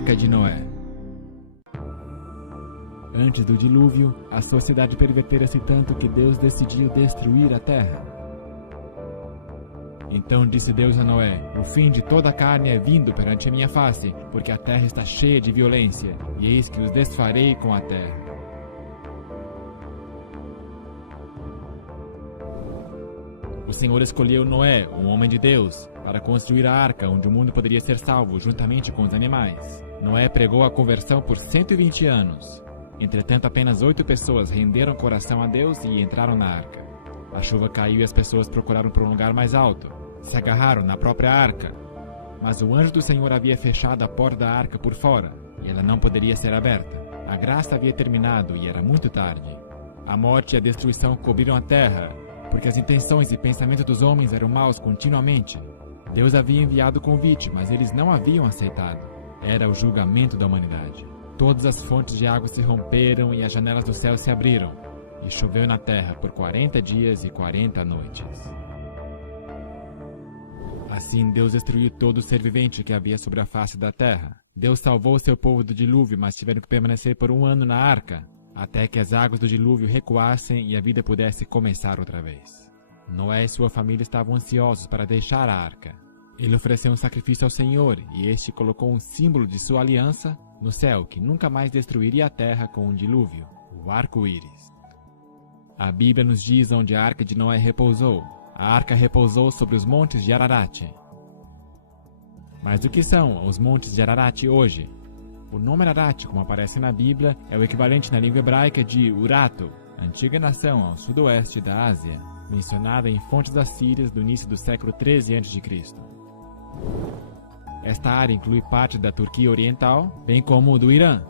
Arca de Noé. Antes do dilúvio, a sociedade pervertera-se tanto que Deus decidiu destruir a terra. Então disse Deus a Noé: o fim de toda a carne é vindo perante a minha face, porque a terra está cheia de violência, e eis que os desfarei com a terra. O Senhor escolheu Noé, um homem de Deus, para construir a arca onde o mundo poderia ser salvo juntamente com os animais. Noé pregou a conversão por 120 anos. Entretanto, apenas 8 pessoas renderam coração a Deus e entraram na arca. A chuva caiu e as pessoas procuraram por um lugar mais alto. Se agarraram na própria arca. Mas o anjo do Senhor havia fechado a porta da arca por fora, e ela não poderia ser aberta. A graça havia terminado e era muito tarde. A morte e a destruição cobriram a terra, porque as intenções e pensamentos dos homens eram maus continuamente. Deus havia enviado o convite, mas eles não haviam aceitado. Era o julgamento da humanidade. Todas as fontes de água se romperam e as janelas do céu se abriram, e choveu na terra por 40 dias e 40 noites. Assim Deus destruiu todo o ser vivente que havia sobre a face da terra. Deus salvou seu povo do dilúvio, mas tiveram que permanecer por 1 ano na arca, até que as águas do dilúvio recuassem e a vida pudesse começar outra vez. Noé e sua família estavam ansiosos para deixar a arca. Ele ofereceu um sacrifício ao Senhor, e este colocou um símbolo de sua aliança no céu, que nunca mais destruiria a terra com um dilúvio, o arco-íris. A Bíblia nos diz onde a arca de Noé repousou. A arca repousou sobre os montes de Ararat. Mas o que são os montes de Ararat hoje? O nome Ararat, como aparece na Bíblia, é o equivalente na língua hebraica de Urato, antiga nação ao sudoeste da Ásia, mencionada em fontes assírias do início do século 13 a.C. Esta área inclui parte da Turquia Oriental, bem como do Irã.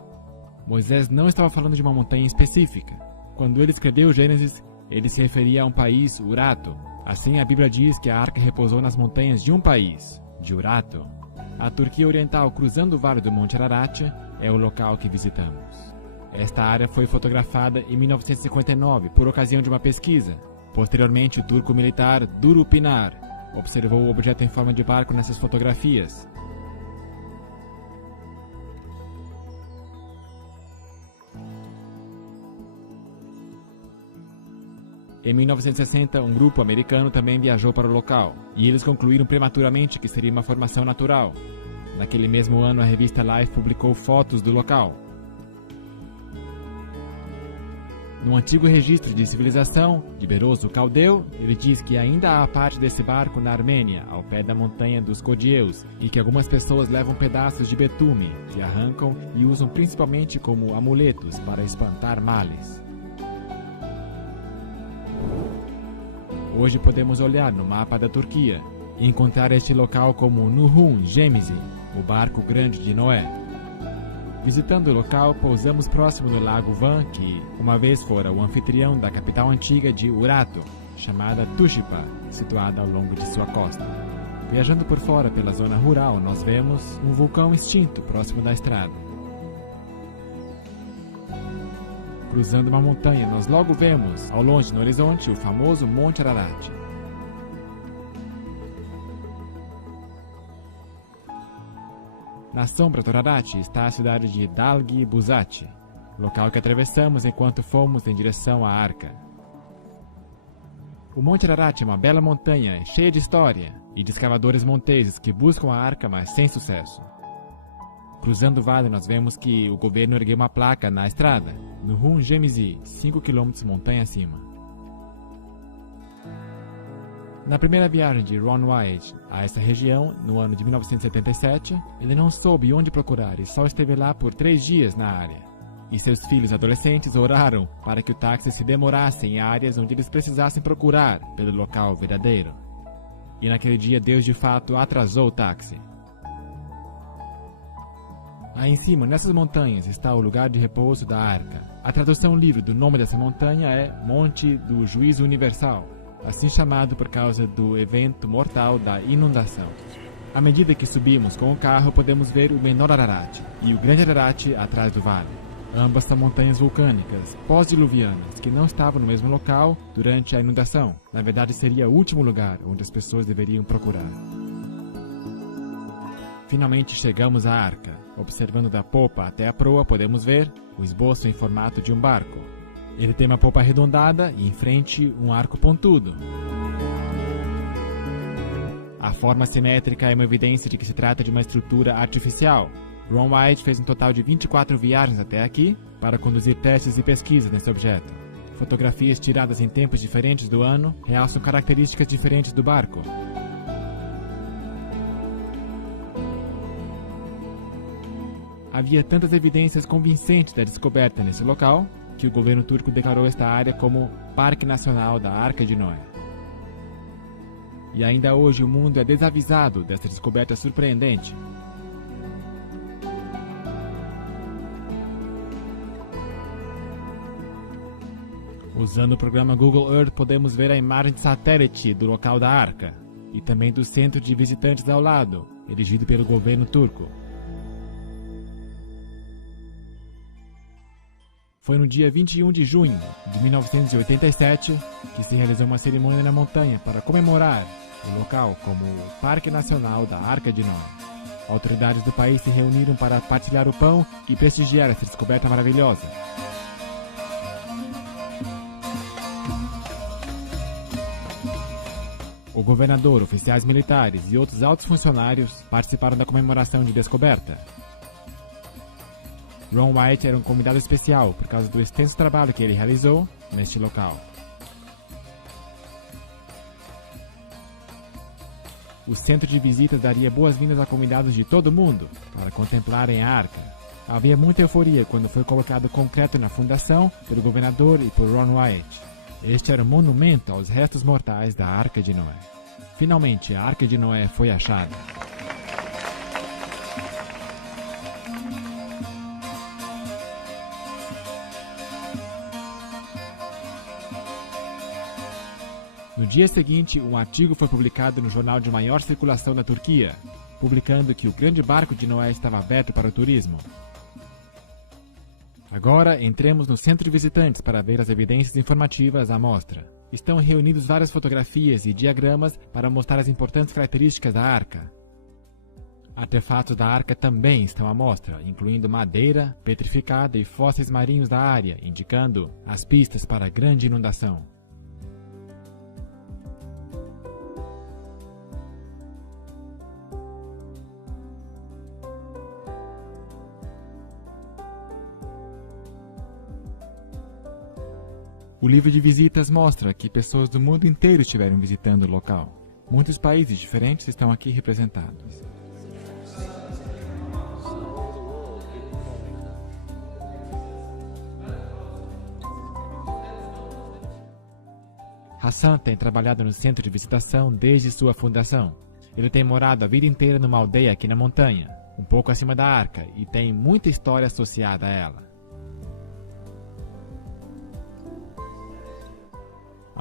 Moisés não estava falando de uma montanha específica. Quando ele escreveu Gênesis, ele se referia a um país, Urato. Assim, a Bíblia diz que a arca repousou nas montanhas de um país, de Urato. A Turquia Oriental, cruzando o vale do Monte Ararat, é o local que visitamos. Esta área foi fotografada em 1959 por ocasião de uma pesquisa. Posteriormente, o turco militar Duru Pinar observou o objeto em forma de barco nessas fotografias. Em 1960, um grupo americano também viajou para o local, e eles concluíram prematuramente que seria uma formação natural. Naquele mesmo ano, a revista Life publicou fotos do local. No antigo registro de civilização de Beroso Caldeu, ele diz que ainda há parte desse barco na Armênia, ao pé da montanha dos Codieus, e que algumas pessoas levam pedaços de betume, que arrancam e usam principalmente como amuletos para espantar males. Hoje podemos olhar no mapa da Turquia e encontrar este local como Nuhun Gemizi, o barco grande de Noé. Visitando o local, pousamos próximo do lago Van, que uma vez fora o anfitrião da capital antiga de Urato, chamada Tushipa, situada ao longo de sua costa. Viajando por fora pela zona rural, nós vemos um vulcão extinto próximo da estrada. Cruzando uma montanha, nós logo vemos, ao longe no horizonte, o famoso Monte Ararat. Na sombra do Ararat está a cidade de Dalgi Buzati, local que atravessamos enquanto fomos em direção à arca. O Monte Ararat é uma bela montanha, cheia de história, e de escavadores monteses que buscam a arca, mas sem sucesso. Cruzando o vale, nós vemos que o governo ergueu uma placa na estrada, no Nuhun Gemizi, 5 km montanha acima. Na primeira viagem de Ron White a essa região, no ano de 1977, ele não soube onde procurar e só esteve lá por 3 dias na área. E seus filhos adolescentes oraram para que o táxi se demorasse em áreas onde eles precisassem procurar pelo local verdadeiro. E naquele dia Deus de fato atrasou o táxi. Aí em cima, nessas montanhas, está o lugar de repouso da arca. A tradução livre do nome dessa montanha é Monte do Juízo Universal, assim chamado por causa do evento mortal da inundação. À medida que subimos com o carro, podemos ver o menor Ararat e o grande Ararat atrás do vale. Ambas são montanhas vulcânicas, pós-diluvianas, que não estavam no mesmo local durante a inundação. Na verdade, seria o último lugar onde as pessoas deveriam procurar. Finalmente chegamos à arca. Observando da popa até a proa, podemos ver o esboço em formato de um barco. Ele tem uma popa arredondada e em frente um arco pontudo. A forma simétrica é uma evidência de que se trata de uma estrutura artificial. Ron White fez um total de 24 viagens até aqui para conduzir testes e pesquisas nesse objeto. Fotografias tiradas em tempos diferentes do ano realçam características diferentes do barco. Havia tantas evidências convincentes da descoberta nesse local que o governo turco declarou esta área como Parque Nacional da Arca de Noé. E ainda hoje o mundo é desavisado dessa descoberta surpreendente. Usando o programa Google Earth, podemos ver a imagem de satélite do local da arca e também do centro de visitantes ao lado, erigido pelo governo turco. Foi no dia 21 de junho de 1987 que se realizou uma cerimônia na montanha para comemorar o local como o Parque Nacional da Arca de Noé. Autoridades do país se reuniram para partilhar o pão e prestigiar essa descoberta maravilhosa. O governador, oficiais militares e outros altos funcionários participaram da comemoração de descoberta. Ron White era um convidado especial por causa do extenso trabalho que ele realizou neste local. O centro de visitas daria boas-vindas a convidados de todo o mundo para contemplarem a arca. Havia muita euforia quando foi colocado concreto na fundação pelo governador e por Ron White. Este era um monumento aos restos mortais da Arca de Noé. Finalmente, a Arca de Noé foi achada. No dia seguinte, um artigo foi publicado no jornal de maior circulação da Turquia, publicando que o grande barco de Noé estava aberto para o turismo. Agora, entremos no centro de visitantes para ver as evidências informativas à mostra. Estão reunidos várias fotografias e diagramas para mostrar as importantes características da arca. Artefatos da arca também estão à mostra, incluindo madeira petrificada e fósseis marinhos da área, indicando as pistas para a grande inundação. O livro de visitas mostra que pessoas do mundo inteiro estiveram visitando o local. Muitos países diferentes estão aqui representados. Hassan tem trabalhado no centro de visitação desde sua fundação. Ele tem morado a vida inteira numa aldeia aqui na montanha, um pouco acima da arca, e tem muita história associada a ela.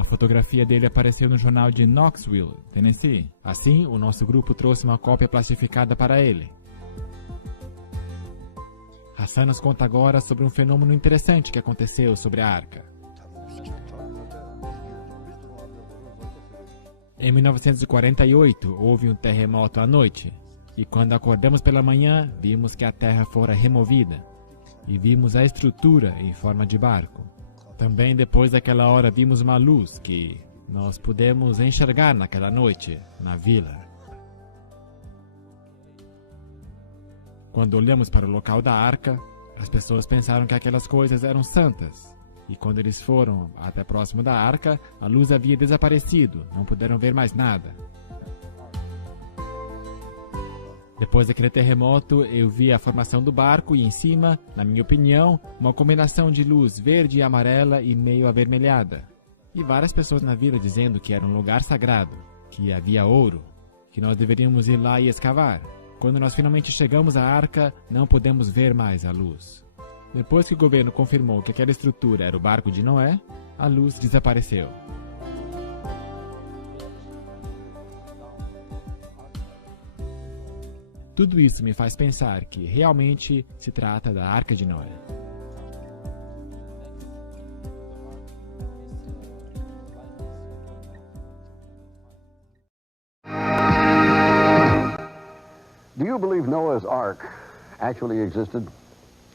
A fotografia dele apareceu no jornal de Knoxville, Tennessee. Assim, o nosso grupo trouxe uma cópia plastificada para ele. Hassan nos conta agora sobre um fenômeno interessante que aconteceu sobre a arca. Em 1948, houve um terremoto à noite, e quando acordamos pela manhã, vimos que a terra fora removida, e vimos a estrutura em forma de barco. Também depois daquela hora vimos uma luz que nós pudemos enxergar naquela noite, na vila. Quando olhamos para o local da arca, as pessoas pensaram que aquelas coisas eram santas. E quando eles foram até próximo da arca, a luz havia desaparecido, não puderam ver mais nada. Depois daquele terremoto, eu vi a formação do barco e em cima, na minha opinião, uma combinação de luz verde e amarela e meio avermelhada. E várias pessoas na vila dizendo que era um lugar sagrado, que havia ouro, que nós deveríamos ir lá e escavar. Quando nós finalmente chegamos à arca, não pudemos ver mais a luz. Depois que o governo confirmou que aquela estrutura era o barco de Noé, a luz desapareceu. Tudo isso me faz pensar que realmente se trata da Arca de Noé. Do you believe Noah's Ark actually existed?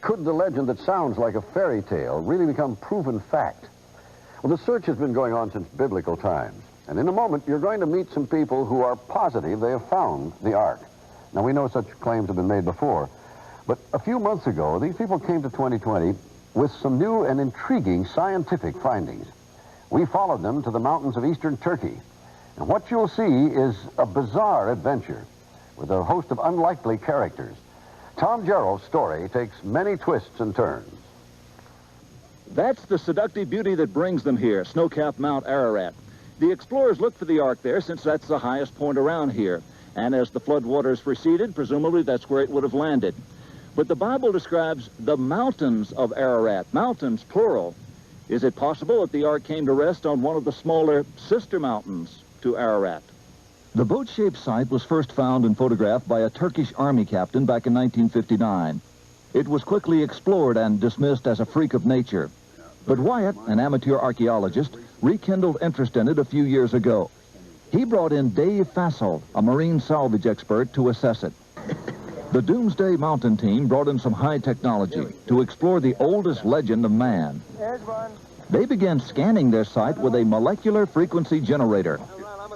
Could the legend that sounds like a fairy tale really become proven fact? Well, the search has been going on since biblical times. And in a moment, you're going to meet some people who are positive they have found the Ark. Now, we know such claims have been made before, but a few months ago, these people came to 2020 with some new and intriguing scientific findings. We followed them to the mountains of eastern Turkey. And what you'll see is a bizarre adventure with a host of unlikely characters. Tom Jarrell's story takes many twists and turns. That's the seductive beauty that brings them here, snow-capped Mount Ararat. The explorers looked for the Ark there since that's the highest point around here. And as the floodwaters receded, presumably that's where it would have landed. But the Bible describes the mountains of Ararat, mountains plural. Is it possible that the Ark came to rest on one of the smaller sister mountains to Ararat? The boat-shaped site was first found and photographed by a Turkish army captain back in 1959. It was quickly explored and dismissed as a freak of nature. But Wyatt, an amateur archaeologist, rekindled interest in it a few years ago. He brought in Dave Fassel, a marine salvage expert, to assess it. The Doomsday Mountain team brought in some high technology to explore the oldest legend of man. They began scanning their site with a molecular frequency generator.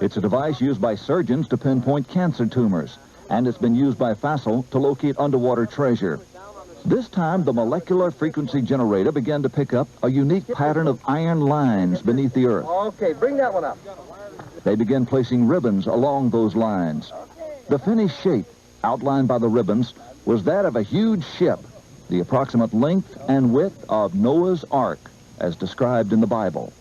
It's a device used by surgeons to pinpoint cancer tumors, and it's been used by Fassel to locate underwater treasure. This time, the molecular frequency generator began to pick up a unique pattern of iron lines beneath the earth. Okay, bring that one up. They began placing ribbons along those lines. The finished shape, outlined by the ribbons, was that of a huge ship, the approximate length and width of Noah's Ark, as described in the Bible.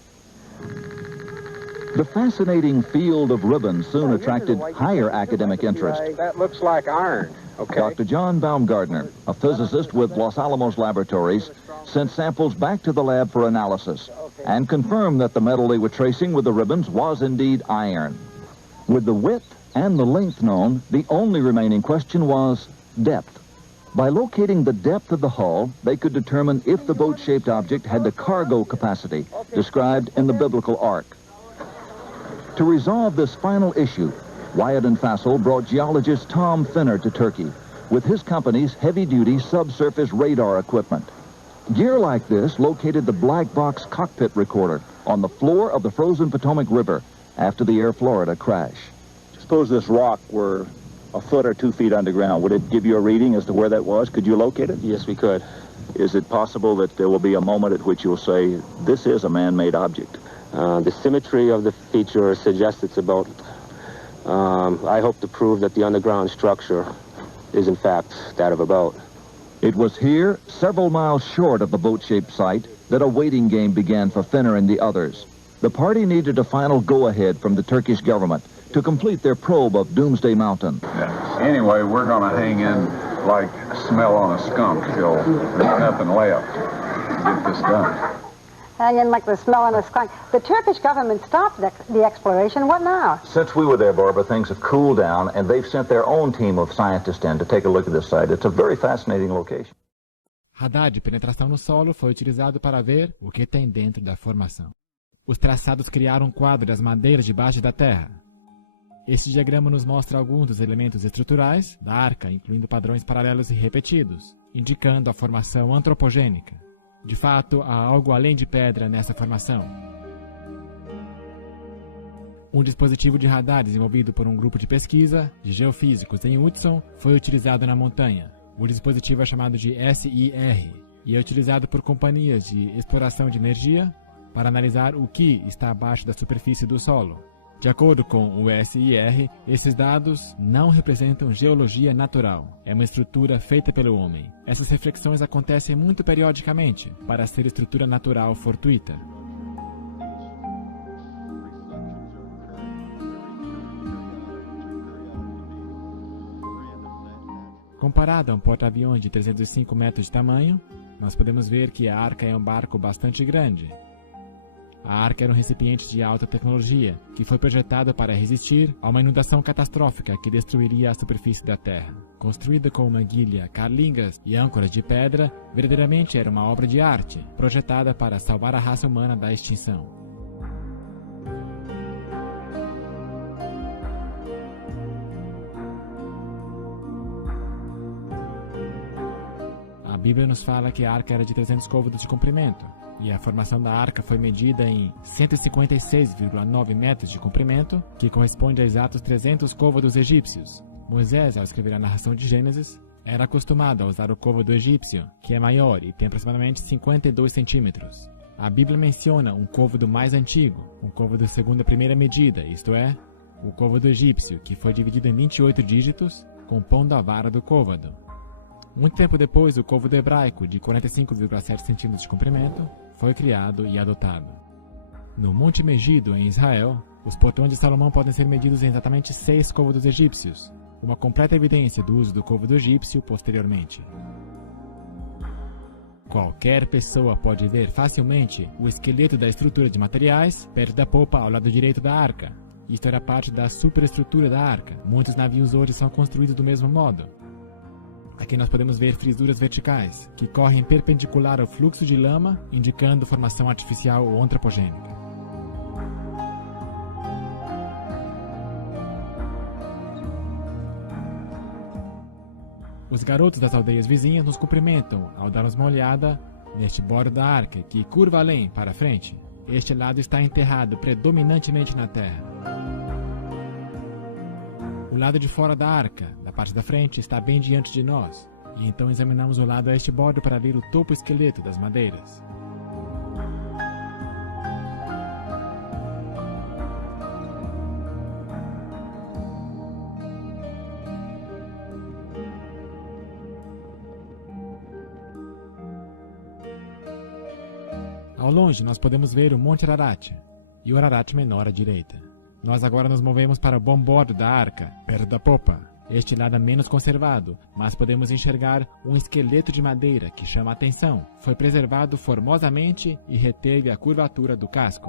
The fascinating field of ribbons soon attracted higher academic interest. That looks like iron. Okay. Dr. John Baumgartner, a physicist with Los Alamos Laboratories, sent samples back to the lab for analysis and confirmed that the metal they were tracing with the ribbons was indeed iron. With the width and the length known, the only remaining question was depth. By locating the depth of the hull, they could determine if the boat-shaped object had the cargo capacity described in the biblical Ark. To resolve this final issue, Wyatt and Fassel brought geologist Tom Finner to Turkey with his company's heavy-duty subsurface radar equipment. Gear like this located the black box cockpit recorder on the floor of the frozen Potomac River after the Air Florida crash. Suppose this rock were a foot or 2 feet underground. Would it give you a reading as to where that was? Could you locate it? Yes, we could. Is it possible that there will be a moment at which you'll say, this is a man-made object? The symmetry of the feature suggests it's about. I hope to prove that the underground structure is in fact that of a boat. It was here, several miles short of the boat-shaped site, that a waiting game began for Finner and the others. The party needed a final go-ahead from the Turkish government to complete their probe of Doomsday Mountain. Anyway, we're going to hang in like smell on a skunk till there's nothing left to get this done. Hang in like the smell on a skunk. The Turkish government stopped the exploration. What now? Since we were there, Barbara, things have cooled down, and they've sent their own team of scientists in to take a look at this site. It's a very fascinating location. Radar de penetração no solo foi utilizado para ver o que tem dentro da formação. Os traçados criaram um quadro das madeiras debaixo da terra. Este diagrama nos mostra alguns dos elementos estruturais da arca, incluindo padrões paralelos e repetidos, indicando a formação antropogênica. De fato, há algo além de pedra nessa formação. Um dispositivo de radar desenvolvido por um grupo de pesquisa de geofísicos em Hudson foi utilizado na montanha. O dispositivo é chamado de SIR e é utilizado por companhias de exploração de energia para analisar o que está abaixo da superfície do solo. De acordo com o SIR, esses dados não representam geologia natural. É uma estrutura feita pelo homem. Essas reflexões acontecem muito periodicamente para ser estrutura natural fortuita. Comparado a um porta-aviões de 305 metros de tamanho, nós podemos ver que a Arca é um barco bastante grande. A Arca era um recipiente de alta tecnologia, que foi projetado para resistir a uma inundação catastrófica que destruiria a superfície da Terra. Construída com uma guilha, carlingas e âncoras de pedra, verdadeiramente era uma obra de arte, projetada para salvar a raça humana da extinção. Bíblia nos fala que a arca era de 300 côvados de comprimento, e a formação da arca foi medida em 156,9 metros de comprimento, que corresponde a exatos 300 côvados egípcios. Moisés, ao escrever a narração de Gênesis, era acostumado a usar o côvado egípcio, que é maior e tem aproximadamente 52 centímetros. A Bíblia menciona um côvado mais antigo, um côvado segundo a primeira medida, isto é, o côvado egípcio, que foi dividido em 28 dígitos, compondo a vara do côvado. Muito tempo depois, o côvado hebraico, de 45,7 centímetros de comprimento, foi criado e adotado. No Monte Megido, em Israel, os portões de Salomão podem ser medidos em exatamente 6 côvados egípcios, uma completa evidência do uso do côvado egípcio posteriormente. Qualquer pessoa pode ver facilmente o esqueleto da estrutura de materiais perto da popa ao lado direito da arca. Isto era parte da superestrutura da arca. Muitos navios hoje são construídos do mesmo modo. Aqui nós podemos ver frisuras verticais, que correm perpendicular ao fluxo de lama, indicando formação artificial ou antropogênica. Os garotos das aldeias vizinhas nos cumprimentam ao darmos uma olhada neste bordo da arca, que curva além, para frente. Este lado está enterrado predominantemente na terra. O lado de fora da arca, da parte da frente, está bem diante de nós, e então examinamos o lado a este bordo para ver o topo esqueleto das madeiras. Ao longe, nós podemos ver o Monte Ararat e o Ararat menor à direita. Nós agora nos movemos para o bom bordo da arca, perto da popa. Este lado é menos conservado, mas podemos enxergar um esqueleto de madeira que chama a atenção. Foi preservado formosamente e reteve a curvatura do casco.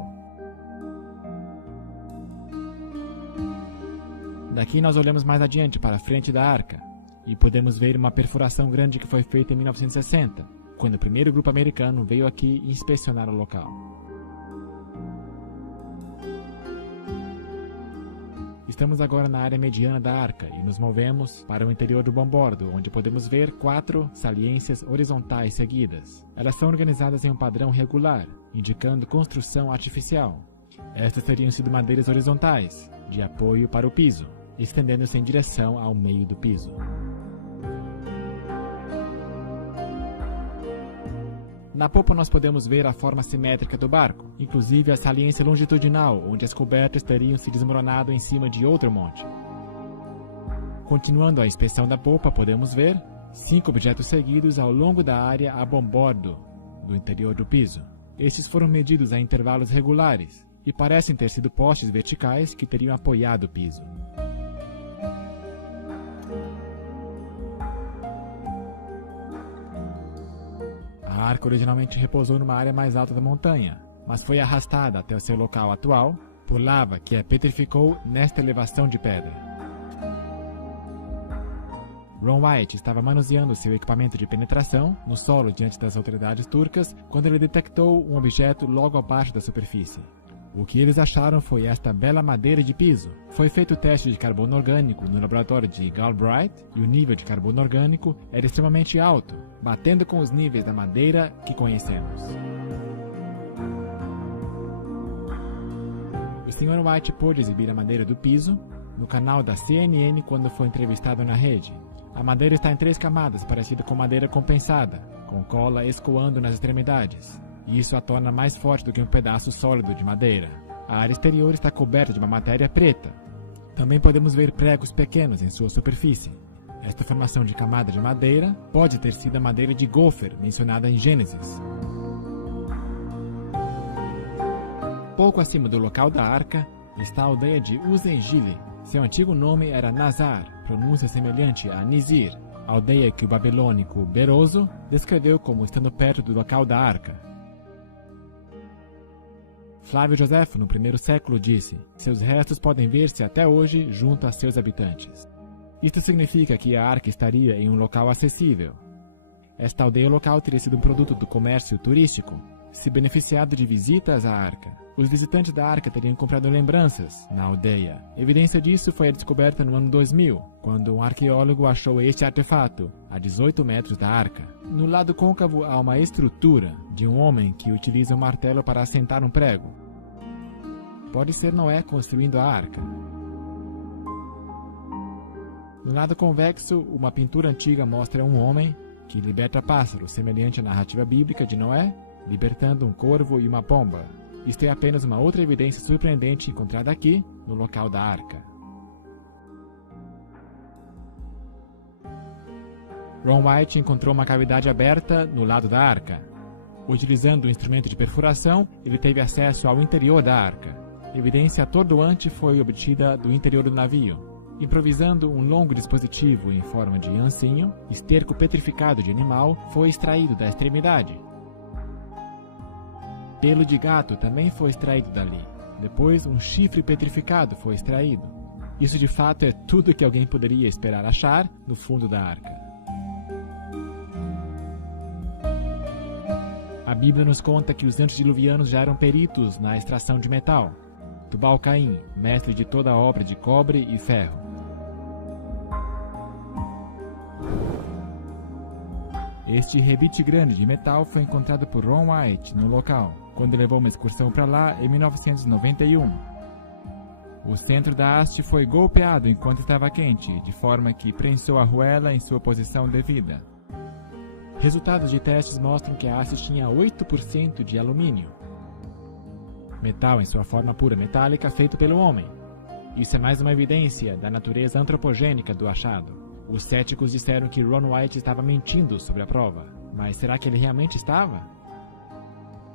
Daqui nós olhamos mais adiante para a frente da arca e podemos ver uma perfuração grande que foi feita em 1960, quando o primeiro grupo americano veio aqui inspecionar o local. Estamos agora na área mediana da arca e nos movemos para o interior do bombordo, onde podemos ver 4 saliências horizontais seguidas. Elas são organizadas em um padrão regular, indicando construção artificial. Estas teriam sido madeiras horizontais, de apoio para o piso, estendendo-se em direção ao meio do piso. Na popa nós podemos ver a forma simétrica do barco, inclusive a saliência longitudinal, onde as cobertas teriam se desmoronado em cima de outro monte. Continuando a inspeção da popa, podemos ver 5 objetos seguidos ao longo da área a bombordo do interior do piso. Estes foram medidos a intervalos regulares e parecem ter sido postes verticais que teriam apoiado o piso. A arca originalmente repousou numa área mais alta da montanha, mas foi arrastada até o seu local atual por lava que a petrificou nesta elevação de pedra. Ron White estava manuseando seu equipamento de penetração no solo diante das autoridades turcas quando ele detectou um objeto logo abaixo da superfície. O que eles acharam foi esta bela madeira de piso. Foi feito o teste de carbono orgânico no laboratório de Galbraith e o nível de carbono orgânico era extremamente alto, batendo com os níveis da madeira que conhecemos. O Sr. White pôde exibir a madeira do piso no canal da CNN quando foi entrevistado na rede. A madeira está em 3 camadas, parecida com madeira compensada, com cola escoando nas extremidades. E isso a torna mais forte do que um pedaço sólido de madeira. A área exterior está coberta de uma matéria preta. Também podemos ver pregos pequenos em sua superfície. Esta formação de camada de madeira pode ter sido a madeira de gopher mencionada em Gênesis. Pouco acima do local da arca está a aldeia de Uzengile. Seu antigo nome era Nazar, pronúncia semelhante a Nizir, aldeia que o babilônico Beroso descreveu como estando perto do local da arca. Flávio Joséfo, no primeiro século, disse: seus restos podem ver-se até hoje junto a seus habitantes. Isto significa que a arca estaria em um local acessível. Esta aldeia local teria sido um produto do comércio turístico, se beneficiado de visitas à arca. Os visitantes da arca teriam comprado lembranças na aldeia. Evidência disso foi a descoberta no ano 2000, quando um arqueólogo achou este artefato a 18 metros da arca. No lado côncavo há uma estrutura de um homem que utiliza um martelo para assentar um prego. Pode ser Noé construindo a arca. No lado convexo, uma pintura antiga mostra um homem que liberta pássaros, semelhante à narrativa bíblica de Noé, libertando um corvo e uma pomba. Isto é apenas uma outra evidência surpreendente encontrada aqui, no local da arca. Ron White encontrou uma cavidade aberta no lado da arca. Utilizando um instrumento de perfuração, ele teve acesso ao interior da arca. Evidência atordoante foi obtida do interior do navio. Improvisando um longo dispositivo em forma de ancinho, esterco petrificado de animal foi extraído da extremidade. Pelo de gato também foi extraído dali. Depois, um chifre petrificado foi extraído. Isso de fato é tudo que alguém poderia esperar achar no fundo da arca. A Bíblia nos conta que os antediluvianos já eram peritos na extração de metal. Tubal-Caim, mestre de toda a obra de cobre e ferro. Este rebite grande de metal foi encontrado por Ron White no local, quando levou uma excursão para lá em 1991. O centro da haste foi golpeado enquanto estava quente, de forma que prensou a arruela em sua posição devida. Resultados de testes mostram que a haste tinha 8% de alumínio. Metal em sua forma pura metálica feito pelo homem. Isso é mais uma evidência da natureza antropogênica do achado. Os céticos disseram que Ron White estava mentindo sobre a prova, mas será que ele realmente estava?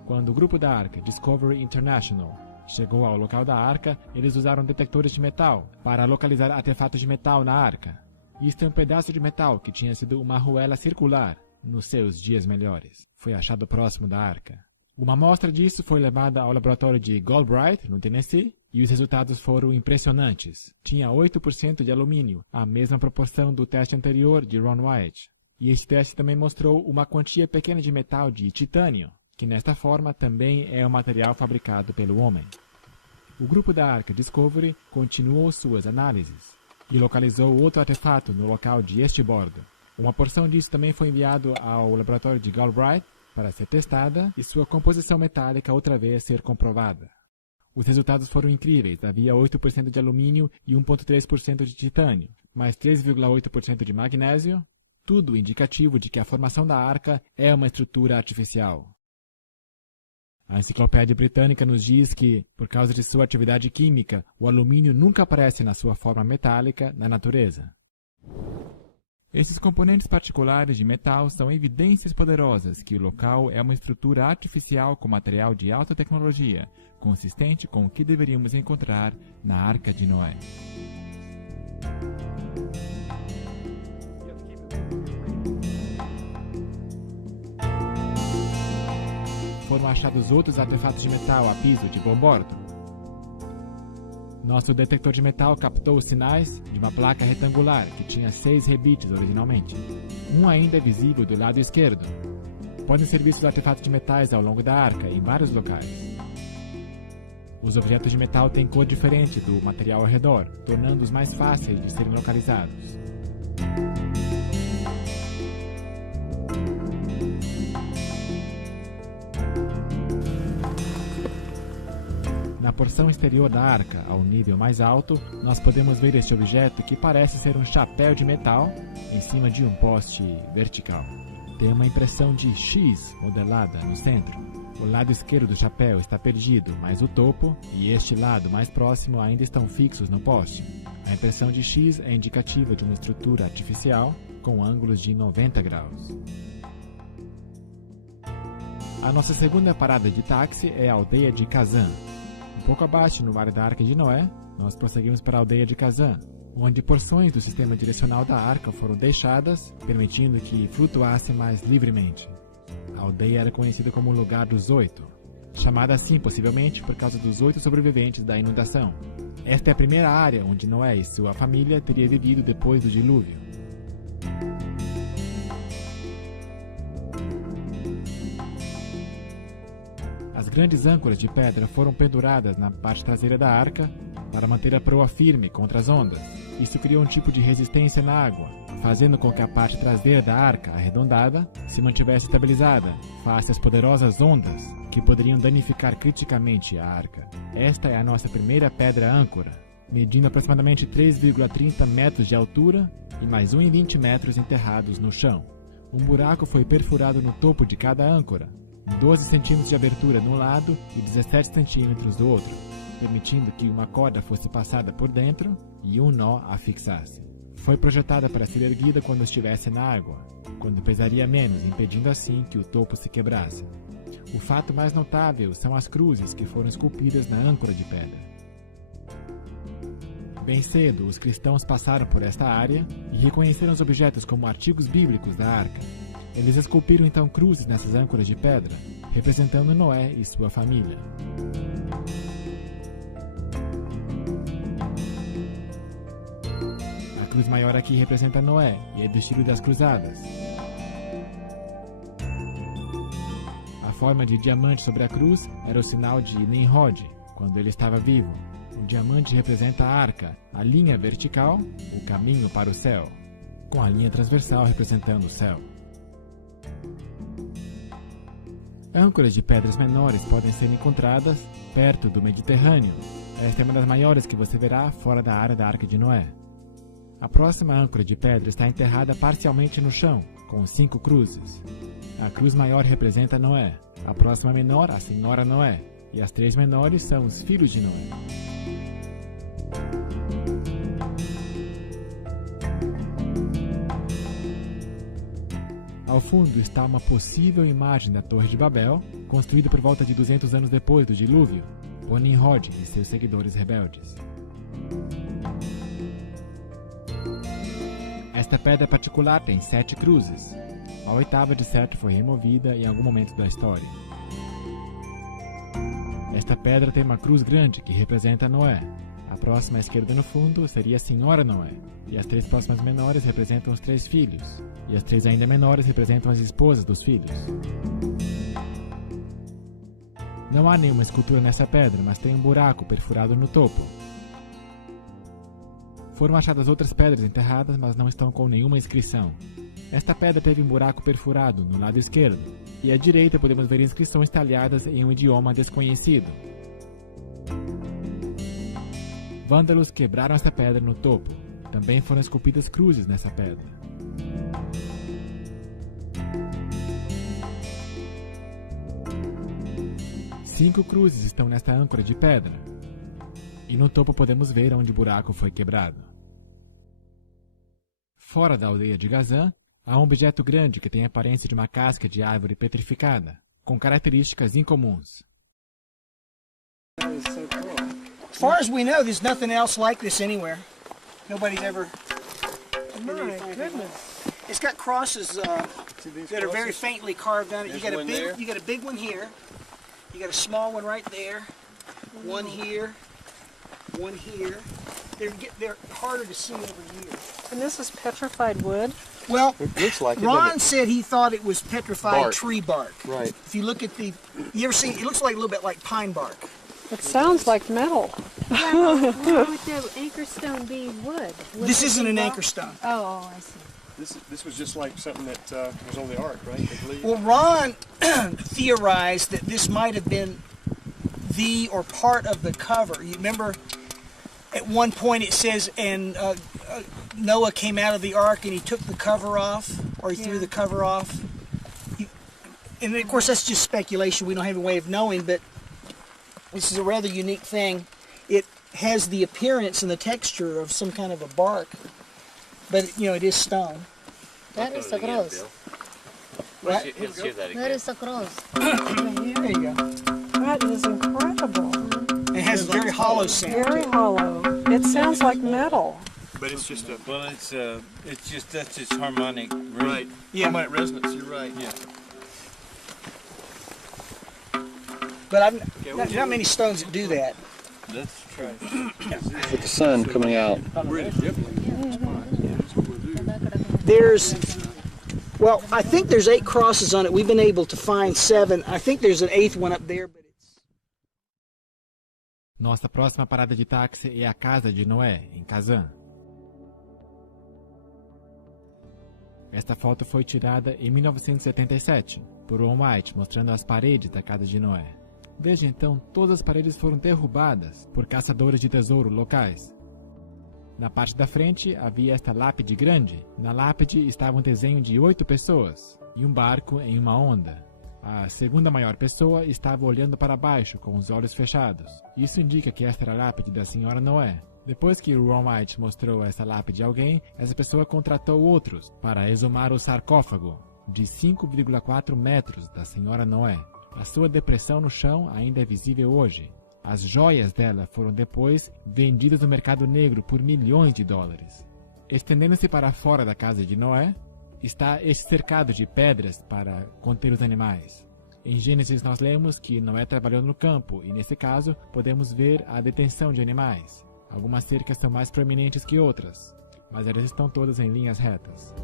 Quando o grupo da arca, Discovery International, chegou ao local da arca, eles usaram detectores de metal para localizar artefatos de metal na arca. Isto é um pedaço de metal que tinha sido uma arruela circular nos seus dias melhores. Foi achado próximo da arca. Uma amostra disso foi levada ao laboratório de Galbraith, no Tennessee, e os resultados foram impressionantes. Tinha 8% de alumínio, a mesma proporção do teste anterior de Ron White. E este teste também mostrou uma quantia pequena de metal de titânio, que nesta forma também é um material fabricado pelo homem. O grupo da arca Discovery continuou suas análises e localizou outro artefato no local de este bordo. Uma porção disso também foi enviado ao laboratório de Galbraith para ser testada e sua composição metálica outra vez ser comprovada. Os resultados foram incríveis. Havia 8% de alumínio e 1,3% de titânio, mais 3,8% de magnésio, tudo indicativo de que a formação da arca é uma estrutura artificial. A Enciclopédia Britânica nos diz que, por causa de sua atividade química, o alumínio nunca aparece na sua forma metálica na natureza. Esses componentes particulares de metal são evidências poderosas que o local é uma estrutura artificial com material de alta tecnologia, consistente com o que deveríamos encontrar na Arca de Noé. Foram achados outros artefatos de metal a piso de bom bordo. Nosso detector de metal captou os sinais de uma placa retangular que tinha 6 rebites originalmente. Um ainda é visível do lado esquerdo. Podem ser vistos artefatos de metais ao longo da arca, em vários locais. Os objetos de metal têm cor diferente do material ao redor, tornando-os mais fáceis de serem localizados. Na porção exterior da arca, ao nível mais alto, nós podemos ver este objeto que parece ser um chapéu de metal em cima de um poste vertical. Tem uma impressão de X modelada no centro. O lado esquerdo do chapéu está perdido, mas o topo e este lado mais próximo ainda estão fixos no poste. A impressão de X é indicativa de uma estrutura artificial com ângulos de 90 graus. A nossa segunda parada de táxi é a aldeia de Kazan. Um pouco abaixo, no Vale da Arca de Noé, nós prosseguimos para a aldeia de Kazan, onde porções do sistema direcional da arca foram deixadas, permitindo que flutuasse mais livremente. A aldeia era conhecida como o lugar dos 8, chamada assim possivelmente por causa dos 8 sobreviventes da inundação. Esta é a primeira área onde Noé e sua família teriam vivido depois do dilúvio. grandes âncoras de pedra foram penduradas na parte traseira da arca para manter a proa firme contra as ondas. Isso criou um tipo de resistência na água, fazendo com que a parte traseira da arca, arredondada, se mantivesse estabilizada, face às poderosas ondas que poderiam danificar criticamente a arca. Esta é a nossa primeira pedra âncora, medindo aproximadamente 3,30 metros de altura e mais 1,20 metros enterrados no chão. Um buraco foi perfurado no topo de cada âncora, 12 centímetros de abertura de um lado e 17 centímetros do outro, permitindo que uma corda fosse passada por dentro e um nó a fixasse. Foi projetada para ser erguida quando estivesse na água, quando pesaria menos, impedindo assim que o topo se quebrasse. O fato mais notável são as cruzes que foram esculpidas na âncora de pedra. Bem cedo, os cristãos passaram por esta área e reconheceram os objetos como artigos bíblicos da arca. Eles esculpiram então cruzes nessas âncoras de pedra, representando Noé e sua família. A cruz maior aqui representa Noé e é do estilo das cruzadas. A forma de diamante sobre a cruz era o sinal de Nimrod, quando ele estava vivo. O diamante representa a arca, a linha vertical, o caminho para o céu, com a linha transversal representando o céu. Âncoras de pedras menores podem ser encontradas perto do Mediterrâneo. Esta é uma das maiores que você verá fora da área da Arca de Noé. A próxima âncora de pedra está enterrada parcialmente no chão, com 5 cruzes. A cruz maior representa Noé, a próxima menor, a Senhora Noé, e as 3 menores são os filhos de Noé. Ao fundo está uma possível imagem da Torre de Babel, construída por volta de 200 anos depois do dilúvio, por Nimrod e seus seguidores rebeldes. Esta pedra particular tem 7 cruzes. A 8ª de certo foi removida em algum momento da história. Esta pedra tem uma cruz grande que representa Noé. A próxima à esquerda no fundo seria a Senhora Noé, e as 3 próximas menores representam os 3 filhos, e as 3 ainda menores representam as esposas dos filhos. Não há nenhuma escultura nessa pedra, mas tem um buraco perfurado no topo. Foram achadas outras pedras enterradas, mas não estão com nenhuma inscrição. Esta pedra teve um buraco perfurado no lado esquerdo, e à direita podemos ver inscrições talhadas em um idioma desconhecido. Vândalos quebraram esta pedra no topo. Também foram esculpidas cruzes nessa pedra. Cinco cruzes estão nesta âncora de pedra. E no topo podemos ver onde o buraco foi quebrado. Fora da aldeia de Gazã, há um objeto grande que tem a aparência de uma casca de árvore petrificada, com características incomuns. As far as we know, there's nothing else like this anywhere. Nobody's ever... My goodness. It's got crosses that are very faintly carved on it. You got a big one here. You got a small one right there. One here. One here. They're harder to see over here. And this is petrified wood? Well, it looks like Ron said he thought it was petrified bark. Tree bark. Right. If you look at you ever see, it looks like a little bit like pine bark. It sounds like metal. Why would the anchor stone be wood? This isn't an anchor stone. Oh, I see. This was just like something that was on the ark, right? I believe. Well, Ron theorized that this might have been the or part of the cover. You remember at one point it says, and Noah came out of the ark and he took the cover off, or he threw the cover off. And of course that's just speculation. We don't have a way of knowing, but this is a rather unique thing. It has the appearance and the texture of some kind of a bark, but it is stone. That is a cross. What? That is a cross. There you go. That is incredible. It has a very hollow sound. Very hollow. It sounds like metal. But it's just a... Well, it's just that's its harmonic rate. Right. Yeah. Harmonic resonance, you're right. Yeah. But not many stones that do that. That's true. With the sun coming out. Well, I think there's 8 crosses on it. We've been able to find 7. I think there's an 8th one up there, but it's Nossa próxima parada de táxi é a casa de Noé, em Kazan. Esta foto foi tirada em 1977 por Ron White, mostrando as paredes da casa de Noé. Desde então, todas as paredes foram derrubadas por caçadores de tesouro locais. Na parte da frente havia esta lápide grande. Na lápide estava um desenho de 8 pessoas e um barco em uma onda. A segunda maior pessoa estava olhando para baixo com os olhos fechados. Isso indica que esta era a lápide da senhora Noé. Depois que Ron White mostrou essa lápide a alguém, essa pessoa contratou outros para exumar o sarcófago de 5,4 metros da senhora Noé. A sua depressão no chão ainda é visível hoje. As joias dela foram depois vendidas no mercado negro por milhões de dólares. Estendendo-se para fora da casa de Noé, está este cercado de pedras para conter os animais. Em Gênesis nós lemos que Noé trabalhou no campo e, nesse caso, podemos ver a detenção de animais. Algumas cercas são mais proeminentes que outras, mas elas estão todas em linhas retas.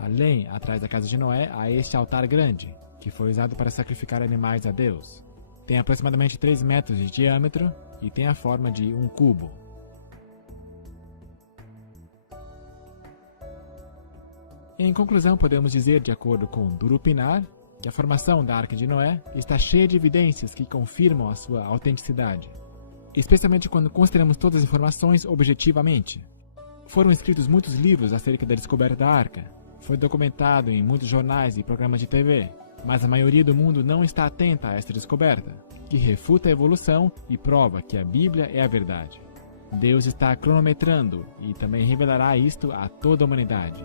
Além, atrás da casa de Noé, há este altar grande, que foi usado para sacrificar animais a Deus. Tem aproximadamente 3 metros de diâmetro e tem a forma de um cubo. Em conclusão, podemos dizer, de acordo com Durupinar, que a formação da Arca de Noé está cheia de evidências que confirmam a sua autenticidade, especialmente quando consideramos todas as informações objetivamente. Foram escritos muitos livros acerca da descoberta da Arca, foi documentado em muitos jornais e programas de TV, mas a maioria do mundo não está atenta a esta descoberta, que refuta a evolução e prova que a Bíblia é a verdade. Deus está cronometrando e também revelará isto a toda a humanidade.